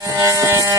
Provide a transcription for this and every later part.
प्यारा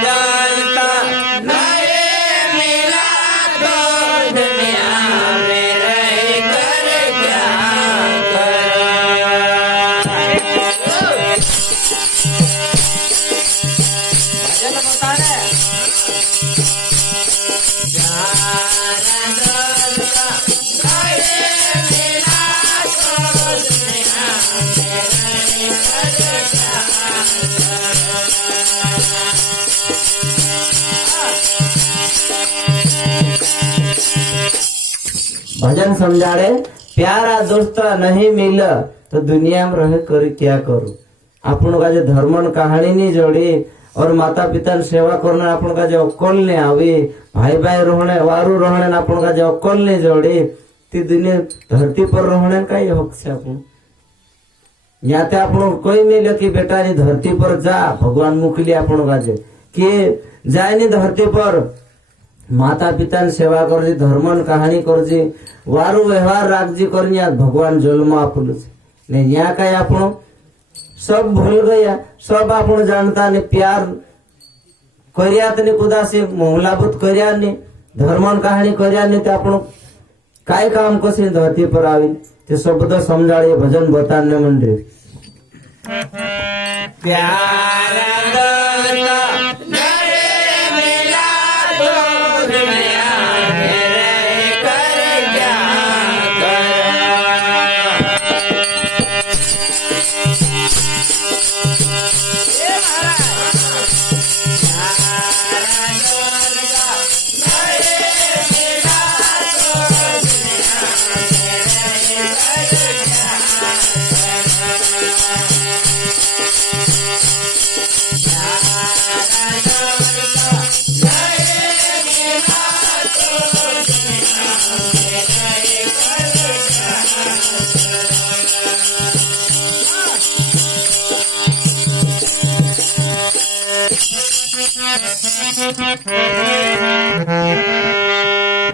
दोस्त नहीं मिला तो दुनिया में रह कर क्या भजन बता रहे प्यारा दोस्त नहीं मिला तो दुनिया में रह कर क्या भजन समझाड़े प्यारा दोस्त नहीं मिल तो दुनिया में रह कर क्या करूं। आपण का जो धर्मन कहानी नहीं जोड़ी और माता पिता ने सेवा करने आपण का जो अक्कल नहीं आवी भाई भाई रोहने वारू रोहने आपण का जो अक्कल नहीं जोड़ी ती दुनिया धरती पर रोहने का ही हक से आपण यहाँ ते आपण कोई मिले कि बेटा नी धरती पर जा भगवान मुखली आपण का जे कि जाए नी धरती पर माता पिता ने सेवा कर धर्मन कहानी कर वारू व्यवहार राखजी कर भगवान जन्म आपलू ने यहाँ का आपण सब भूल गया सब आपण जानता ने प्यार करिया ने कुदा से मोहलाबत करिया ने धर्मन कहानी करिया ने ते आपण काय काम कसे धरती पर आवी ते शब्द समझाड़े भजन बताने मंडे प्यारा दोस्त नहीं मिला तो दुनिया में रह कर क्या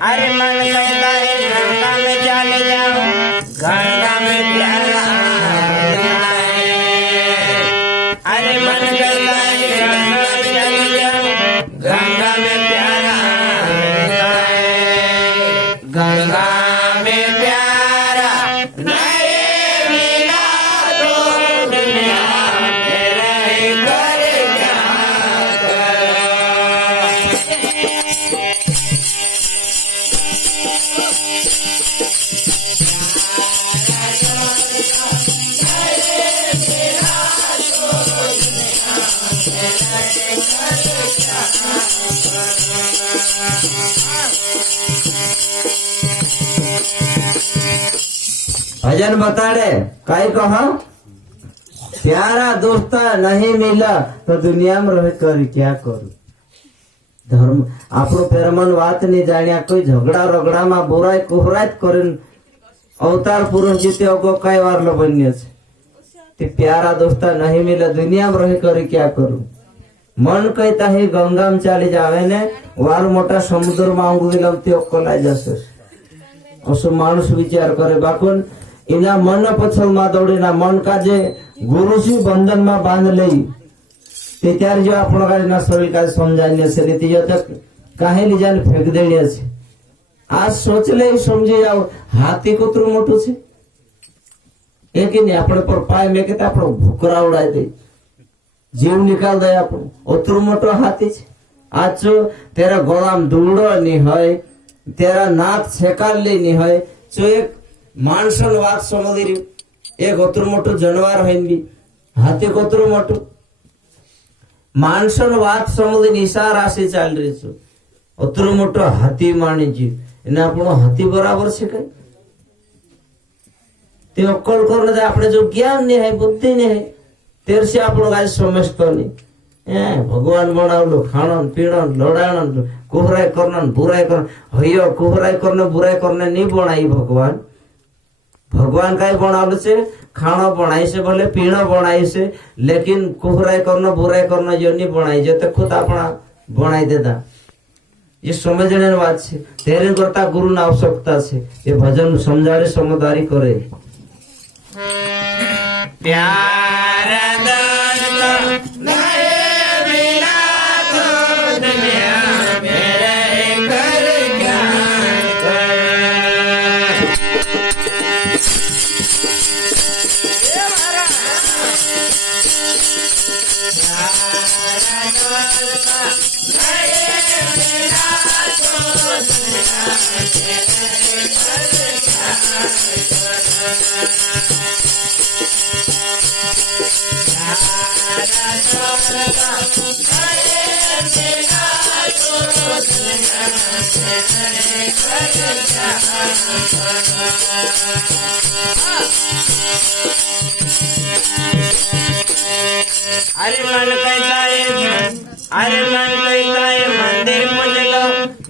अरे मन कहता है गंगा में चले जाओ गंगा में प्यारा है। अरे मन कहता है गंगा में चले जाओ गंगा में प्यारा है। गंगा में प्यारा नहीं मिला तो दुनिया में रह कर क्या भजन बताड़े काई कहा प्यारा दोस्त नहीं मिला तो दुनिया में रह कर क्या करूं। धर्म आपरो पेरमन बात नहीं जानिया कोई झगड़ा रगड़ा में बुराई कोहरात करें अवतार पुरुष जीते अगो कई बार लो बन्य से ते प्यारा दोस्त नहीं मिला दुनिया में रह कर क्या करूं। मन कहता है गंगा में चली जावे ने वार मोटा समुद्र में आंगू दिलम ते अक्कल जासे असो मानुष विचार करे बाकुन इना मन पछल मा दौड़े ना मन का जे गुरुजी बंधन में बांध लई ते त्यार जो आपण का ना शरीर का समझाने से रीति जो तक काहे ली जान फेंक देने से आज सोच ले समझे जाओ हाथी कोतरू मोटू छे एक ही नहीं आपण पर पाय में के आपण भूकरा उड़ाई दे जीव निकाल दे आपण ओतरू मोटो हाथी छे आज जो तेरा गोलाम दूड़ो नहीं है तेरा नाथ छेकार ले नहीं है जो एक मानसन बात समझ रही एक ओतरू मोटो जानवर है हाथी कोतरू मोटू માણસોનો વાત સમજી નિશા રાશિ ચાલી રહી છે. અતરો મોટો હાથી માણીજી એને આપણો હાથી બરાબર છે કઈ? તે અક્કલ કરીને જાય આપણે જો જ્ઞાન નહીં હે બુદ્ધિ નહીં હે તેરથી આપણો કાંઈ સમજતો નહીં. ભગવાન બનાવલો ખાણો પીણો લડાણો કુહરાઈ કરનો બુરાઈ કર હૈયો કુહરાઈ કરને બુરાઈ કરને નહીં બણાઈ ભગવાન. ભગવાન કઈ બનાવલું છે? ખાણો बनाई से भले पीणो बनाई से लेकिन कुहराई करना बुराई करना जो नहीं बनाई जो तो खुद अपना बनाई देता. ये समझने बात है. तेरे करता गुरु ना आवश्यकता है. ये भजन समझारे समझदारी करे. प्यार दर्द नहीं मिला तो दुनिया मेरे कर क्या करे. अरे मन कहता है, अरे मन कहता है मंदिर पूज लो,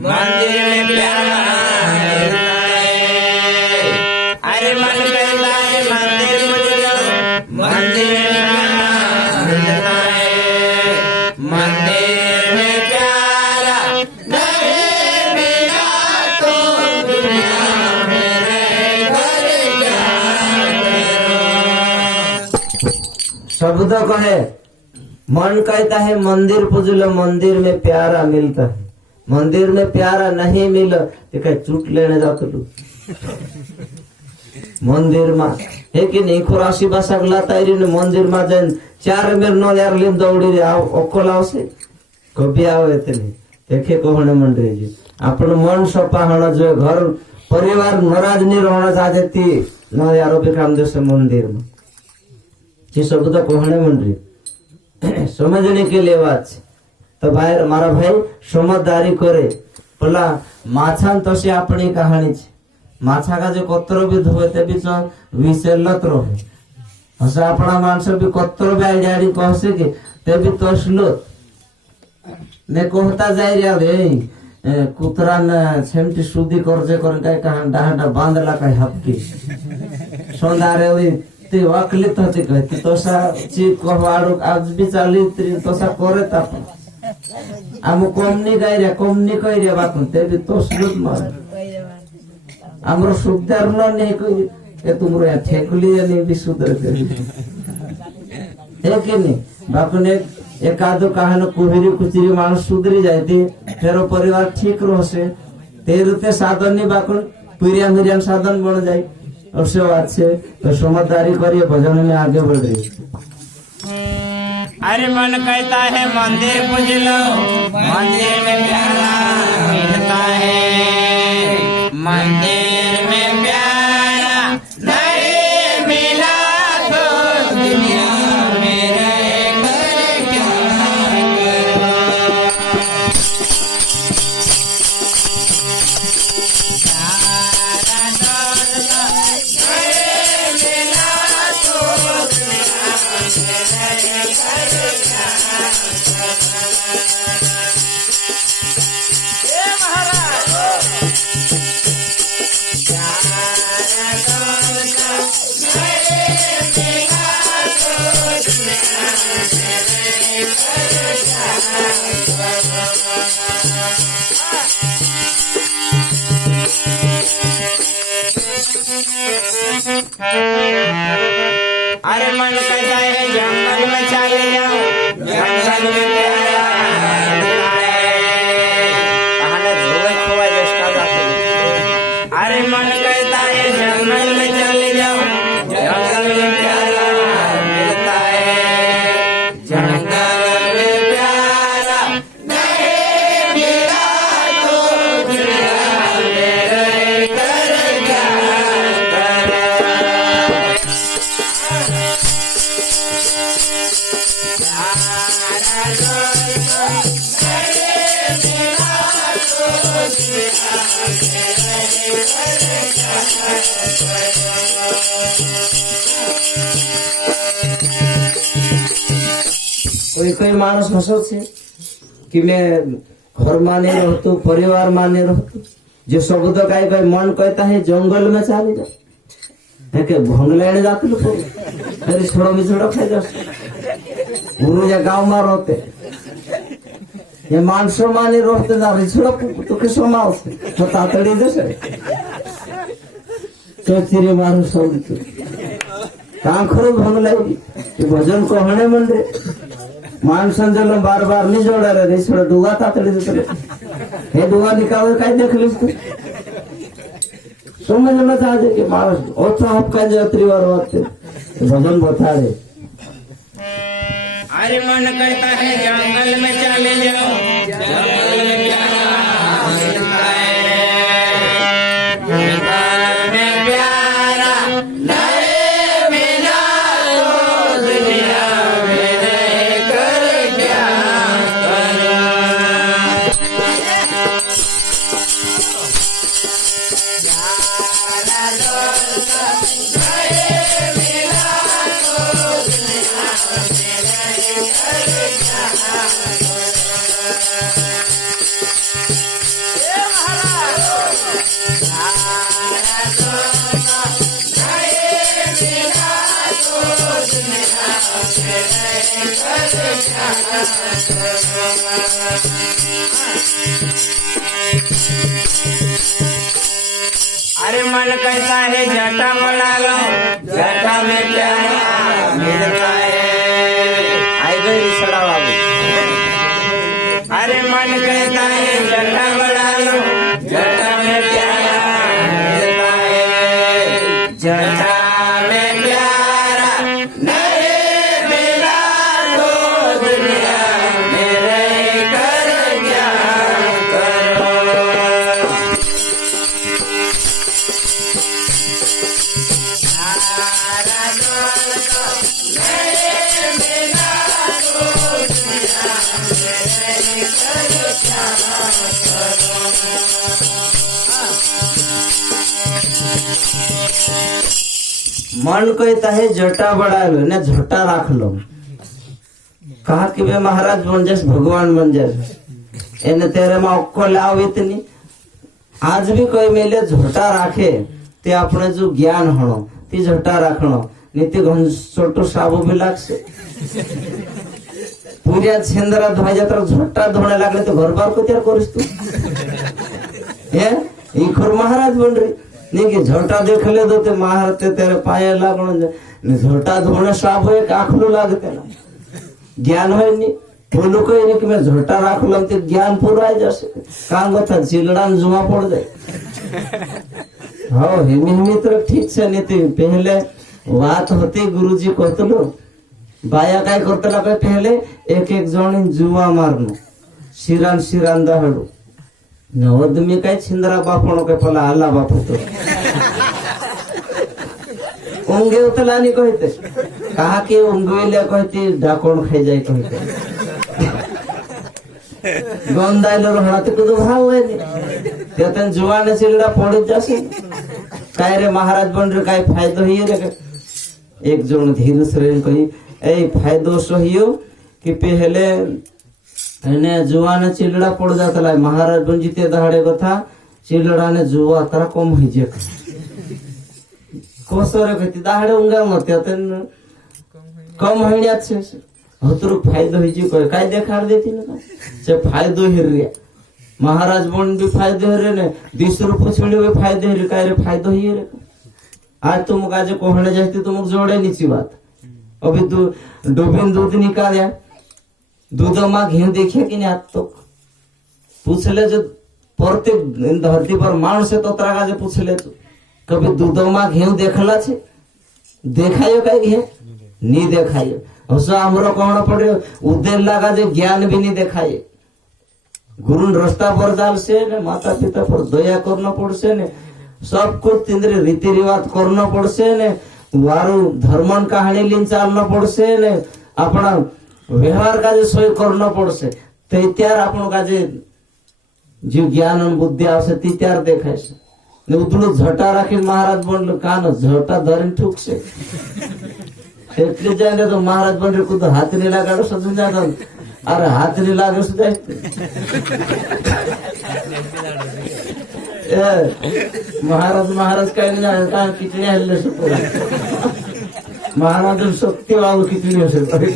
मंदिर में प्यारा मिलता है. अरे मन कहता है मंदिर पूज लो, मंदिर में प्यारा मिलता है. मंदिर में प्यारा नहीं मिला तो दुनिया मेरे घर क्या करो. शब्द कहे मन कहता है मंदिर पूज लो, मंदिर में प्यारा मिलता है. मंदिर में प्यारा नहीं मिला तो कहीं चूट लेने जाते तू मंदिर में है कि नहीं. खुरासी भाषा लाता है मंदिर में जन 4 मेर नो यार लिम दौड़ी रे आओ ओकोल आवसे कभी आवे ते नहीं. देखे कोहने मन रे जी अपन मन सपा होना जो घर परिवार नाराज नहीं रहना चाहते थी न यारो भी काम दे मंदिर में. ये शब्द कोहने मन रे समझने के लिए बात है. तो भाई मारा भाई समझदारी करे. पला माछान तो से अपनी कहानी है. माछा का जो कतरो भी धोए ते भी तो विसेलत रहे. हसा अपना मानस भी कतरो भी आई जाड़ी कहसे के ते भी तो स्लोत ने कहता जाय रे रे कुतरा न छेमटी सुदी करजे कर काय कहा डांडा बांधला काय हपकी सोंदारे ओई ते वाकली होती कहती तोसा ची कहवाड़ो आज भी चाली तोसा करे ताप आम कम नहीं गाय रे कम नहीं कह रे बात ते भी तो स्लोत मार हमरो सुखदार न नहीं कोई ए तुमरो या ठेकुली नहीं भी सुधर कर है कि नहीं. बापने एक आधो कहान कुहरी कुचरी मानुष सुधरी जाती फिर परिवार ठीक रहे तेरते साधन नहीं बाकुन पीरिया मिरिया साधन बन जाए. और से बात से तो समझदारी करिए भजन में आगे बढ़ रही. अरे मन कहता है मंदिर पूज लो, मंदिर में प्यारा मिलता है. मंदिर में प्यारा नहीं मिला तो दुनिया मेरे घर क्या करो. अरे मन कहता है जंगल में चले जाओ, जंगल में प्यारा मिलता है. कहानी धोए खोए जिसका जाते. अरे मन कहता है जंगल में चले जाओ, जंगल में प्यारा मिलता है. जंगल में प्यारा नहीं मिला तो दुनिया मेरे घर क्या करे. प्यारा कोई कोई मानस हसत से कि मैं घर माने रहतु परिवार माने रहतु जो शब्द काय काय मन कहता है जंगल में चले जा है के भंगलेने जाते लोग फिर छोड़ो भी छोड़ो खाई जा गुरु या गांव में रहते ये मानसो माने रहते जा छोड़ो तो के समाओ तो तातड़ी दे से तो तेरे मारू सब तो कांखरो भंगलाई भजन को हणे मन रे मान संजल बार बार नहीं जोड़ा रे थोड़ा डुगा तातड़ी दे हे डुगा निकाल काय देख लिस तू समझना चाहते कि मानस ओछा आपका जात्री बार वाते भजन बता दे अरे मन कहता है जंगल में चले जाओ जंगल में प्यारा मिलता है जंगल में प्यारा नहीं मिला तो दुनिया में रह कर क्या करूं अरे मन कहता है जटा बुला लो जटा में प्यारा मिलता है आई गई सड़ा बाबू अरे मन कहता है जटा बुला लो जटा में प्यारा मिलता है जटा में प्यारा नहीं मिला तो दुनिया में रह कर क्या करूं मन कहता है जटा बढ़ा लो ना झोटा रख लो कहा कि वे महाराज बन जास भगवान बन जास एने तेरे में अक्कल आओ इतनी आज भी कोई मेले झोटा राखे ते अपने जो ज्ञान हणो ती झोटा राखणो नीति घन छोटो साबू भी लागसे पूरा छेंदरा धोई जाता झोटा धोने लागले तो घर बार को त्यार करिस तू ये इखर महाराज बन रही नहीं कि झोटा देख ले दो ते महाराज तेरे पाए लागण झोटा धोने साबू एक आखलू लागते ना ज्ञान है नहीं बोलो कोई नहीं कि मैं झोटा राख लम तो ज्ञान पूरा है जैसे काम था चिलड़ा में जुआ पड़ जाए हाँ हिमी तो ठीक से नहीं थी पहले बात होती गुरुजी कहते लो बाया काय करते ना पहले एक एक जन जुआ मारनो शिरान शिरान दहड़ो नवदमी काय छिंदरा बापणो के पला आला बापू तो उंगे उतला नहीं कहते कहा कि उंगवेले कहती डाकोण खाई जाए कहते गंदाइलो रहते कुछ भाव है नहीं त्यातन जुआने चिलड़ा पड़ जासे काय रे महाराज बन रे काय फायदो ही रे एक जन धीरे से कही ए फायदो सहियो कि पहले ने जुआने चिलड़ा पड़ जाता ला महाराज बन जीते दहाड़े कथा चिलड़ा ने जुआ तारा कम ही जे कोसरे कहती दहाड़े उंगा मत त्यातन कम होणी अच्छे हतरु फायदो ही जी कोई काय देखाड़ देती ना से फायदो ही रे महाराज बन भी फायदे रे ने 20 रुपये छुड़ी भी फायदे रे काय रे फायदो ही रे आज तुम आज कोहणे जाती तुम जोड़े नीची बात अभी तू डोबिन दूध निकालिया दूध माँ घी देखे कि नहीं आज तो पूछ ले जो प्रत्येक धरती पर मानुष से तो तरागा जो पूछ ले तू कभी दूध माँ घी देखला छे देखायो काय घी नहीं देखायो हसो हमरो कौन पड़े उद्देर लगा जो ज्ञान भी नहीं देखाए गुरु रास्ता पर डाल से ने माता पिता पर दया करना पड़ से ने सब कुछ तिंद्रे रीति रिवाज करना पड़ से ने वारु धर्मन कहानी लिन चालना पड़ से ने अपना व्यवहार का सोय करना पड़से त्यार आपण का जो ज्ञान आणि बुद्धी आवश्य ती त्यार देखायचे ने उतळू झटा राखी महाराज बनलो का न झटा धरीन ठुकसे એટલે જાય તો મહારાજ બન કુદ હાથ ની લાગાડો સજુ જાતો અરે હાથ ની લાગે સુધાય મહારાજ કઈ ના કા કિતને હલ્લે સુ महाराज शक्ति वालों कितनी हो सकती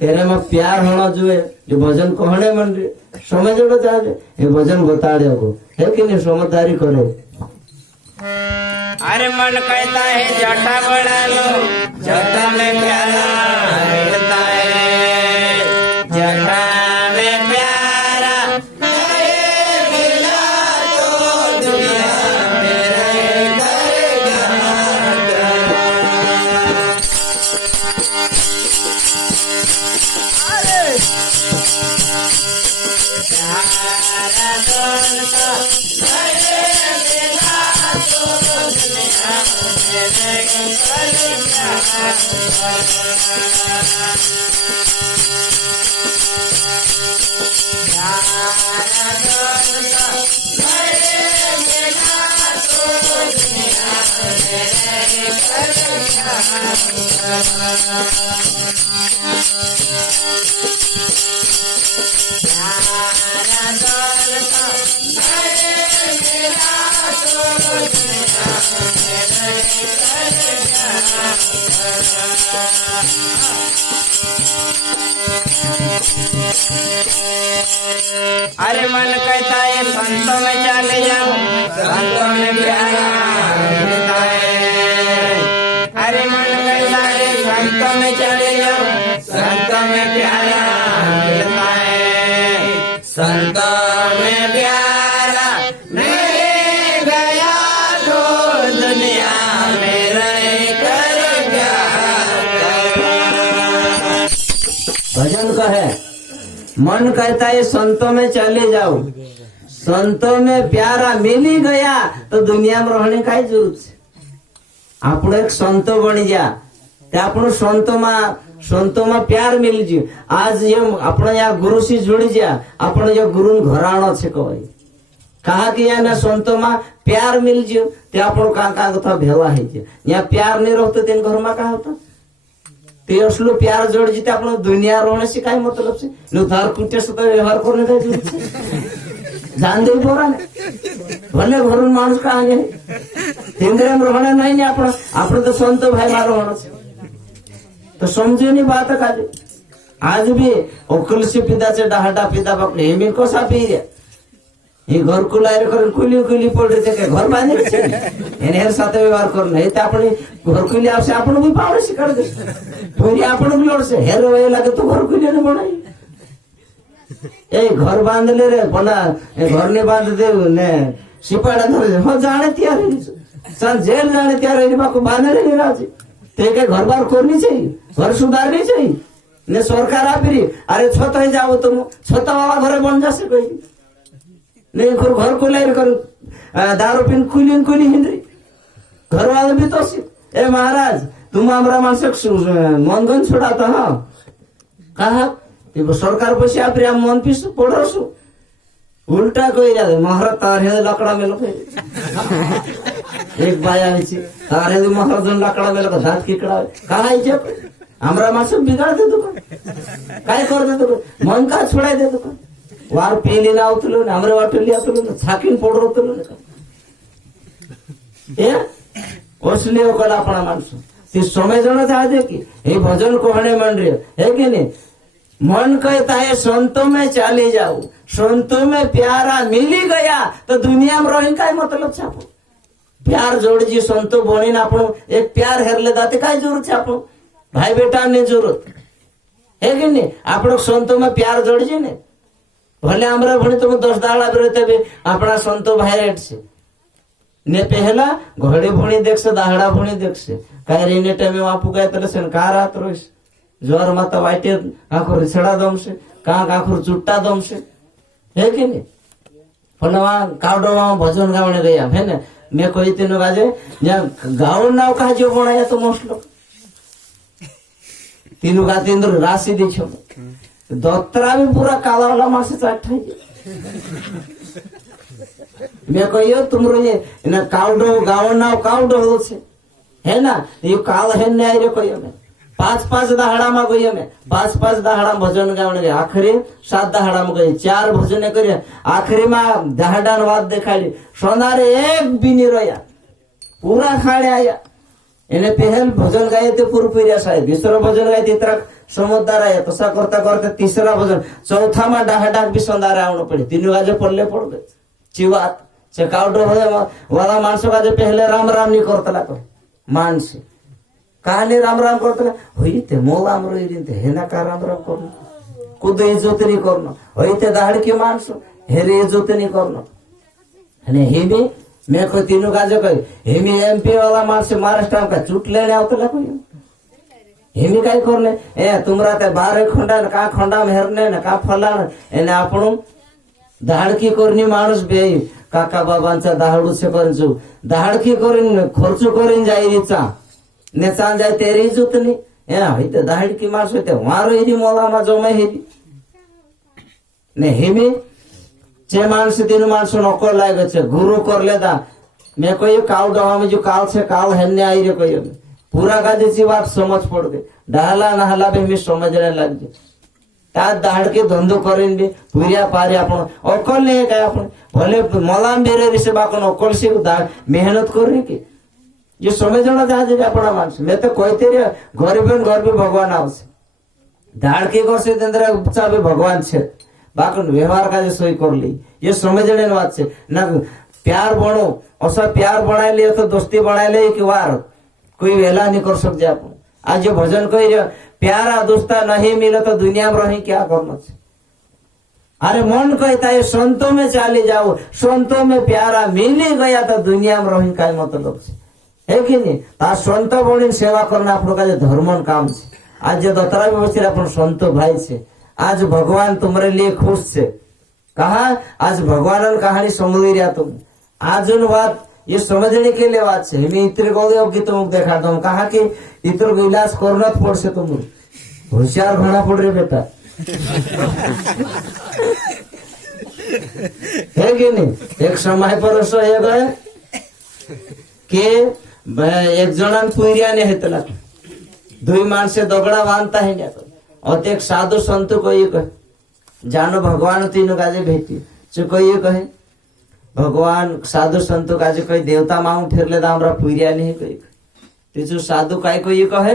तेरे में प्यार होना चाहिए जो भजन कहने मन समझ लो चाहे ये भजन बता दे को है कि नहीं समझदारी करे। अरे मन कहता है जटा बढ़ा लो जटा में प्यारा मिलता है जटा में प्यारा मिला तो दुनिया में रहेगा। अरे मन कहता है संतों में चले जाओ संतों में प्यारा मिलता है। अरे मन कहता है संतों में चले जाओ संतों में प्यारा मिलता है। संतों में प्यारा नहीं गया तो दुनिया में रह कर क्या करूं। भजन का है मन कहता है संतों में चले जाओ संतों में प्यारा मिल ही गया तो दुनिया में रहने का जरूरत है। आप एक संत बनी जा आपण संतो में प्यार मिल जी आज ये अपने यहाँ गुरु से जुड़ी जा अपने जो गुरु घराणो छे कहवाय कहा कि या ना संतो में प्यार मिल जी ते आपण का कथा भेवा है जे यहाँ प्यार नहीं रहते तेन घर में का होता ते असलो प्यार जोड़ जीते आपण दुनिया रहने से काय मतलब से उधार कुटे से व्यवहार करने का जरूरत है। जान दे बोरा भले घरून माणूस का आगे तेंद्रे में रहना नहीं आपण तो संत भाई मारो होना तो समझे नहीं बात का आज भी ओकल से पिता से डाहटा पिता बाप हेमी को सा पी रे ये घर को लायर कर कुली कुली पड़ रहे थे घर बांधे एने साथ व्यवहार करना है तो अपने घर कुली आपसे आपण भी पावर सिखा दे पूरी आपण भी लड़ से हेर वे लगे तो घर कुली ने बनाई ए घर बांध ले रे भला घर ने बांध दे ने सिपाड़ा धरे हो जाने तैयार है सन जेल जाने तैयार है बाको बांधले नहीं राजी ते के घर बार करनी चाहिए घर सुधारनी चाहिए ने सरकार आपरी अरे छत ही जाओ तुम छत वाला घरे बन जासे कोई नहीं घर को लाइन कर दारू पिन कुली हिंद्री घर वाले भी तो ए महाराज तुम हमारा मानसिक मनगन छोड़ाता हाँ कहा सरकार पैसे आप मन पीस पड़ोसु उल्टा कोई जाते महाराज तार है लकड़ा में लगे एक बाया तार है महाराज लकड़ा में लगा दांत किकड़ा कहा हमारा मानसिक बिगाड़ दे दुकान काय कर दे दुकान मन का छोड़ा दे दुकान वार पेली ना उतलो ने हमरे वाटली आतलो ने छाकीन पोड़ उतलो ने ए ओसले ओकला अपना मानसो ते समय जण चाहे कि ए भजन कहने मन रे है कि नहीं मन कहता है संतों में चले जाओ संतों में प्यारा मिल ही गया तो दुनिया में रही का मतलब छापो प्यार जोड़ जी संतो बनी ना आपण एक प्यार हेरले दाते काय जरूरत छापो भाई बेटा ने जरूरत है कि नहीं आपण संतों में प्यार जोड़ जी ने भले हमरा भणी तुम 10 दाड़ा रहते भी अपना संतो भाई रेट से ने पहला घोड़े भणी देख से दाहड़ा भणी देख से काय रे टाइम में आपू काय तरह से का रात रोइस ज्वर माता वाइटे आखो रिछड़ा दम से आखो चुट्टा दम से है कि नहीं फलवा कावडवा भजन गावने गया है ना मैं कोई तीनों गाजे या गाँव नाव का जो बनाया तो मोस्ट लोग तीनों का तीन राशि देखो दत्तरा भी पूरा काला वाला मार से चाट मैं कहियो तुमरो ये ना काउडो गाँव ना काउडो हो छे है ना ये काल है ने आइरो कहियो मैं पांच दहाड़ा में गई मैं पांच दहाड़ा भजन गावने गए आखिरी 7 दहाड़ा में गई 4 भजन करे आखिरी में दहाड़ा वाद देखाड़ी सोनारे एक भी नहीं रहा पूरा खाड़े आया એને પહેલ ભજન ગાય તે પૂરું પીર્યા સાહેબ બીસરો ભજન ગાય તે તરક સમજદાર આયા તસા કરતા કરતા तीसरा भजन चौथा में डाहा डाक भी संदार आवनो पड़े तीनों गाजे पल्ले पड़ गए चिवात से काउडो वाला मानसो गाजे पहले राम राम नहीं करतला को मानस कहानी राम राम करतला होईते मोलाम रोईते हेना का राम राम करनो खुद इज्जत नहीं करनो होईते दाहड़ के मानसो हेरे इज्जत नहीं करनो અને हेमी मैं कोई तीनों गाजे कही हेमी एमपी वाला मानस महाराष्ट्र का चूट लेने आवतला कोई हेमी काय करने ए तुमरा ते 12 खंडा का खंडा में हेरने न का फलाण एने आपण दाहडकी करनी माणूस बे काका बाबांचा दाहडू से करजू दाहडकी करीन खर्च करीन जाईरीचा ने चान जाय तेरी जुतनी ए होते दाहडकी माणूस होते वारो एदी मोलामा जमा हेदी ने हेमी जे माणस तीन माणस नकर लागे छे गुरु कर लेदा मैं कहियो काल डवा में जो काल से काल हेने आई रे कहियो पूरा गाजेची बात समझ पड़ गई डाला नहला बे मी समझने लग गए ता दाड़ के धंधो करें भी पूरिया पारे आपण अकल नहीं काय आपण भले मलाम बेरे रे से बाकन अकल से मेहनत कर रे के ये समझना जाजे आपण मानस मैं तो कहते रे गरीबन घर भी भगवान आवसे दाड़ के घर से अंदर उपचा भी भगवान छे बाकन व्यवहार का सोई कर ली ये समझने बात से ना प्यार बनो ऐसा प्यार बना लिया तो दोस्ती बना ले कि वार कोई वेला नहीं कर सकते आप आज जो भजन कही रहे प्यारा दोस्ता नहीं मिले तो दुनिया में रही क्या करना चाहिए अरे मन कहता है संतों में चले जाओ संतों में प्यारा मिल ही गया तो दुनिया में रही का मतलब है कि नहीं ता संत बनी सेवा करना आप लोग का धर्म काम से आज जो दतरा भी बची अपन संत भाई से आज भगवान तुम्हारे लिए खुश से कहा आज भगवान कहानी समझ रहा तुम आज बात ये समझने के लिए बात है मैं इतने को तुम देखा हूँ कहा कि इतर को इलाज करना पड़ से तुम होशियार होना पड़ रहे बेटा है कि नहीं एक समय पर ऐसा है गए कि एक जनान पुरिया ने हेतला 2 माणसे दगड़ा बांधता है क्या और एक साधु संत को ये कहे जानो भगवान तीनों काजे भेटी जो कोई ये कहे भगवान साधु संत काजे कोई देवता मांग फिर ले हमरा पुरिया नहीं कोई जो साधु काय को ये कहे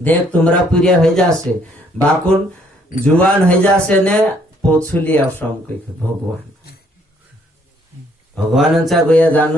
देख तुमरा पुरिया हो जासे बाकुन जुआन हो जासे ने पोछुली आश्रम कोई भगवान भगवान चा गया जानो